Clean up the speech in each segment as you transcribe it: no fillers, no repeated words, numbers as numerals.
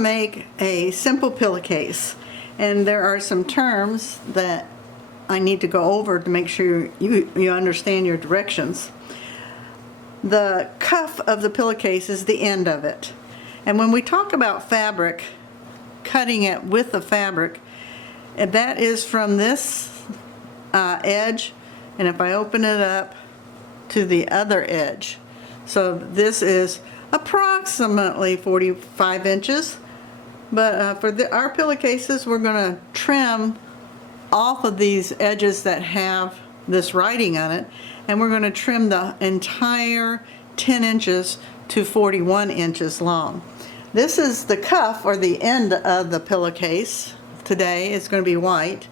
make a simple pillowcase, and there are some terms that I need to go over to make sure you understand your directions. The cuff of the pillowcase is the end of it, and when we talk about fabric, cutting it with the fabric, and that is from this edge, and if I open it up to the other edge. So this is approximately 45 inches, but for our pillowcases, we're going to trim off of these edges that have this writing on it, and we're going to trim the entire 10 inches to 41 inches long. This is the cuff, or the end of the pillowcase. Today it's going to be white.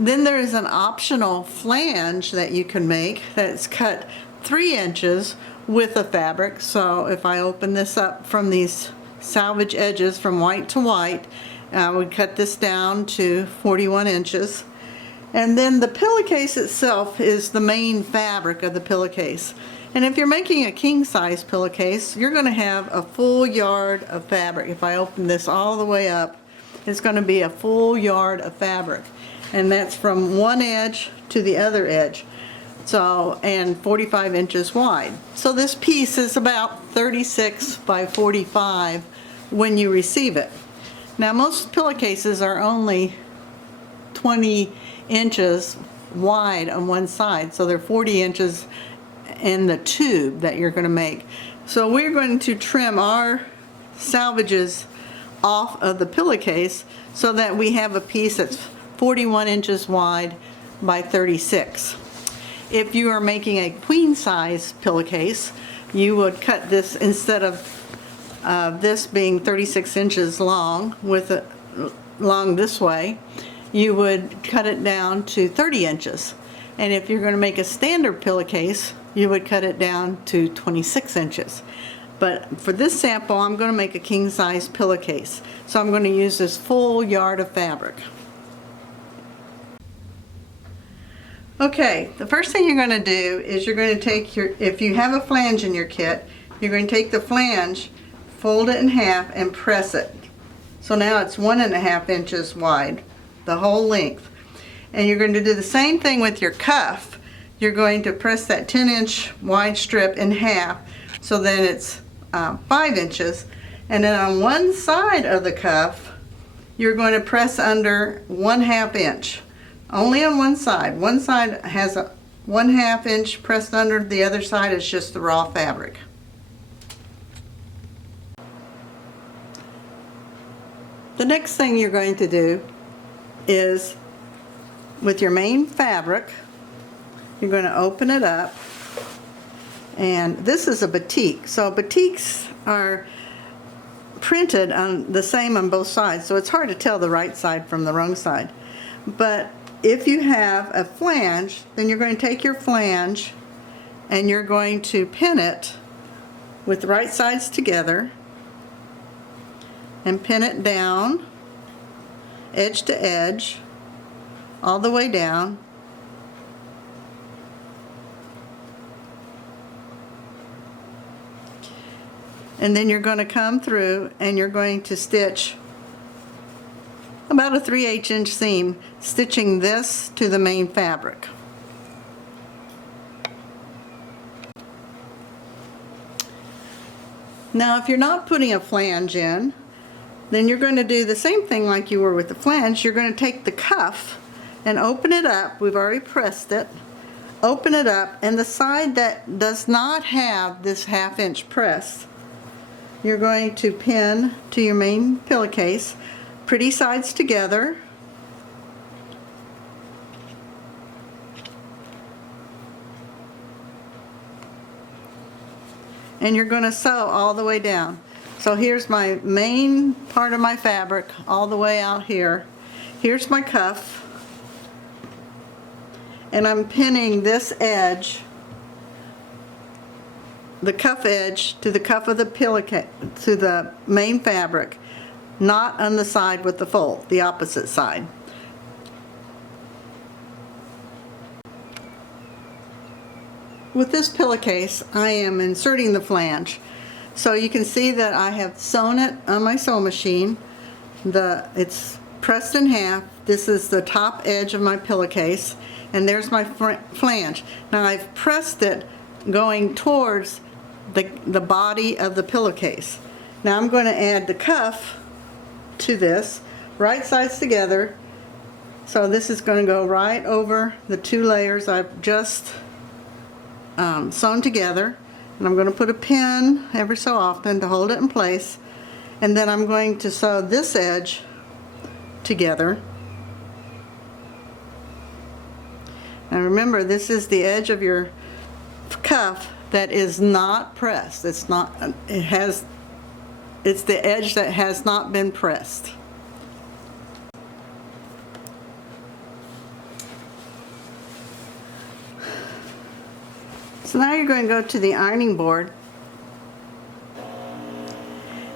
Then there is an optional flange that you can make that's cut 3 inches with the fabric. So if I open this up from these salvage edges from white to white, I would cut this down to 41 inches. And then the pillowcase itself is the main fabric of the pillowcase. And if you're making a king size pillowcase, you're going to have a full yard of fabric. If I open this all the way up, it's going to be a full yard of fabric. And that's from one edge to the other edge. So, and 45 inches wide. So this piece is about 36 by 45 when you receive it. Now most pillowcases are only 20 inches wide on one side, so they're 40 inches in the tube that you're going to make. So we're going to trim our salvages off of the pillowcase so that we have a piece that's 41 inches wide by 36. If you are making a queen size pillowcase, you would cut this, instead of this being 36 inches long with it long this way, you would cut it down to 30 inches. And if you're going to make a standard pillowcase, you would cut it down to 26 inches. But for this sample, I'm going to make a king size pillowcase. So I'm going to use this full yard of fabric. Okay, the first thing you're going to do is you're going to take your, if you have a flange in your kit, you're going to take the flange, fold it in half, and press it. So now it's 1.5 inches wide, the whole length. And you're going to do the same thing with your cuff. You're going to press that 10-inch wide strip in half, so then it's 5 inches. And then on one side of the cuff, you're going to press under 1/2 inch. Only on one side. One side has a 1/2 inch pressed under, the other side is just the raw fabric. The next thing you're going to do is, with your main fabric, you're going to open it up, and this is a batik. So batiks are printed on the same on both sides, so it's hard to tell the right side from the wrong side. But if you have a flange, then you're going to take your flange and you're going to pin it with the right sides together and pin it down, edge to edge, all the way down. And then you're going to come through and you're going to stitch about a 3/8 inch seam, stitching this to the main fabric. Now if you're not putting a flange in, then you're going to do the same thing like you were with the flange. You're going to take the cuff and open it up. We've already pressed it. Open it up, and the side that does not have this 1/2 inch press, you're going to pin to your main pillowcase, pretty sides together. And you're going to sew all the way down. So here's my main part of my fabric all the way out here. Here's my cuff. And I'm pinning this edge, the cuff edge, to the cuff of the pillowcase, to the main fabric, not on the side with the fold, the opposite side. With this pillowcase, I am inserting the flange. So you can see that I have sewn it on my sewing machine. It's pressed in half. This is the top edge of my pillowcase, and there's my flange. Now I've pressed it going towards the body of the pillowcase. Now I'm going to add the cuff to this, right sides together. So this is going to go right over the two layers I've just sewn together. And I'm going to put a pin every so often to hold it in place. And then I'm going to sew this edge together. And remember, this is the edge of your cuff that is not pressed. It's the edge that has not been pressed. So now you're going to go to the ironing board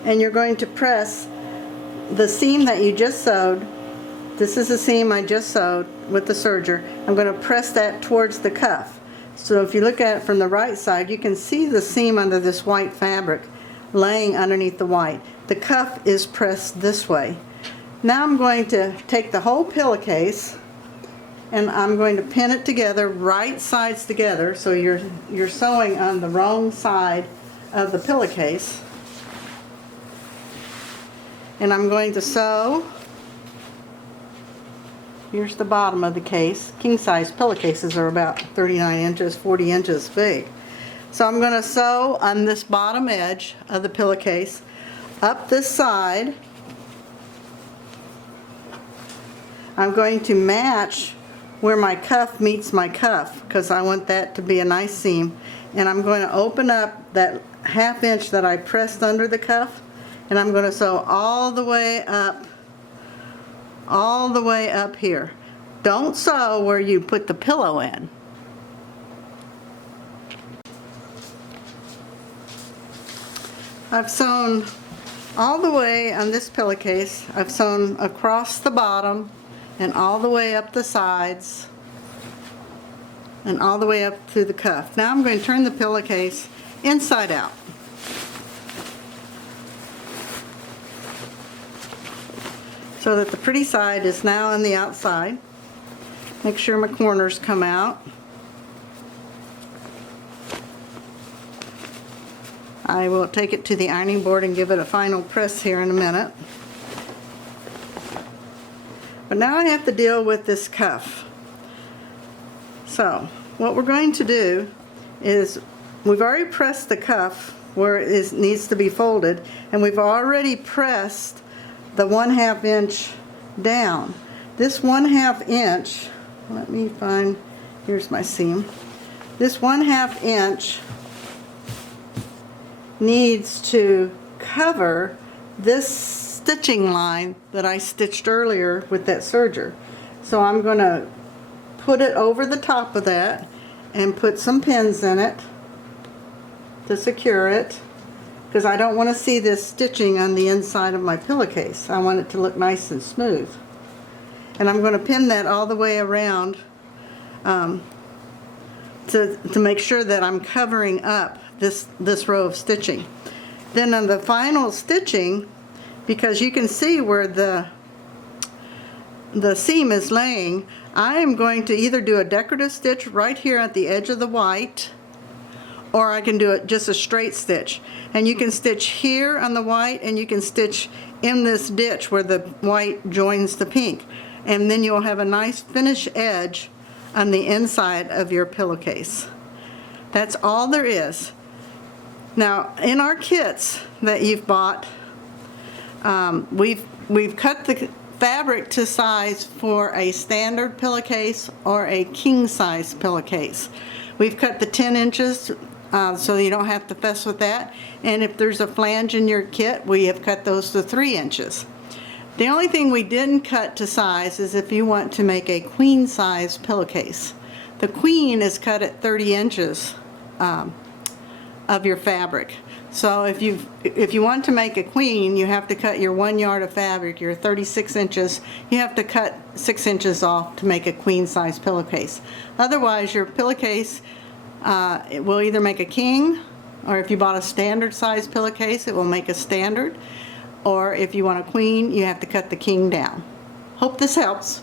and you're going to press the seam that you just sewed. This is the seam I just sewed with the serger. I'm going to press that towards the cuff. So if you look at it from the right side, you can see the seam under this white fabric laying underneath the white. The cuff is pressed this way. Now I'm going to take the whole pillowcase and I'm going to pin it together, right sides together, so you're sewing on the wrong side of the pillowcase. And I'm going to sew, here's the bottom of the case. King size pillowcases are about 39 inches, 40 inches big. So I'm going to sew on this bottom edge of the pillowcase up this side. I'm going to match where my cuff meets my cuff because I want that to be a nice seam, and I'm going to open up that ½ inch that I pressed under the cuff, and I'm going to sew all the way up here. Don't sew where you put the pillow in. I've sewn all the way on this pillowcase. I've sewn across the bottom and all the way up the sides and all the way up to the cuff. Now I'm going to turn the pillowcase inside out. So that the pretty side is now on the outside. Make sure my corners come out. I will take it to the ironing board and give it a final press here in a minute. But now I have to deal with this cuff. So what we're going to do is, we've already pressed the cuff where it needs to be folded, and we've already pressed the ½ inch down. This ½ inch, let me find, here's my seam. This ½ inch needs to cover this stitching line that I stitched earlier with that serger. So I'm going to put it over the top of that and put some pins in it to secure it, because I don't want to see this stitching on the inside of my pillowcase. I want it to look nice and smooth. And I'm going to pin that all the way around to make sure that I'm covering up this row of stitching. Then on the final stitching, because you can see where the seam is laying, I am going to either do a decorative stitch right here at the edge of the white, or I can do it just a straight stitch. And you can stitch here on the white, and you can stitch in this ditch where the white joins the pink. And then you'll have a nice finished edge on the inside of your pillowcase. That's all there is. Now, in our kits that you've bought, we've cut the fabric to size for a standard pillowcase or a king size pillowcase. We've cut the 10 inches so you don't have to fuss with that. And if there's a flange in your kit, we have cut those to 3 inches. The only thing we didn't cut to size is if you want to make a queen size pillowcase. The queen is cut at 30 inches of your fabric. So if you want to make a queen, you have to cut your 1 yard of fabric, your 36 inches, you have to cut 6 inches off to make a queen size pillowcase. Otherwise, your pillowcase it will either make a king Or if you bought a standard size pillowcase, it will make a standard. Or if you want a queen, you have to cut the king down. Hope this helps.